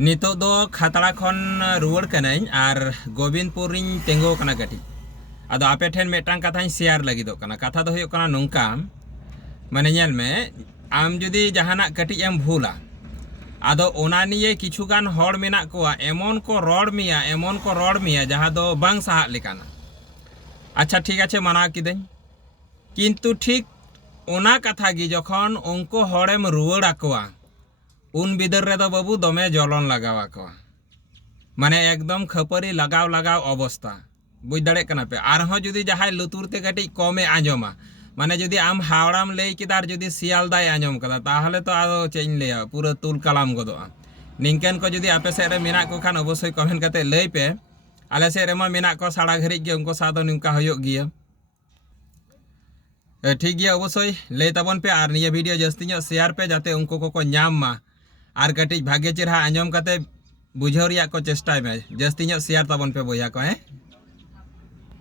नितो दो खतरा खन रुवर कनाई और गोविंदपुर तेंगो कना कटी अदो आपे ठेन मेटांग कथा शेयर लगी दो कना कथा दो हुयो कना नोंका माने नेल में आम जुदी जहाना कटी एम भूला आदो ओना निये किछुगान हड़ मेना कोआ एमन को रड़ मिया जहाँ दो बांग साहा लेकाना। अच्छा ठीक आछे माना किदें किन्तु ठीक ओना कथा गी जखन उनको हड़ेम रुवर आकोआ उन बिदर रे दो बाबू दमे जलन लगावा को माने एकदम खपरी लगाव लगाव अवस्था बुझ दाड़े कना पे आरहों जुदी जहाय लुतुरते कटी कमे आंजमा माने जुदी आम हावड़ाम लई किदार जुदी सियालदाय आंजम कदा ताहले तो आदो चेइन लेया पूरा तुल कलाम गदोआ निंकेन को जुदी आपे सेरे मेना को खान अवश्य कमेंट कते लई पे आले सेरे मा मेना को साड़ा घरी गे उनको सादो निंका होयो गिया ठीक गया अवश्य लई ताबन पे आर निया वीडियो जस्ती ᱧᱚᱜ शेयर पे जाते उनको को नाम मा आर कटी भाग्य चेहरा आंजम कते बुझाव रिया को चेष्टा में जस्ती ᱧᱚᱜ शेयर ताबन पे बोया को हैं।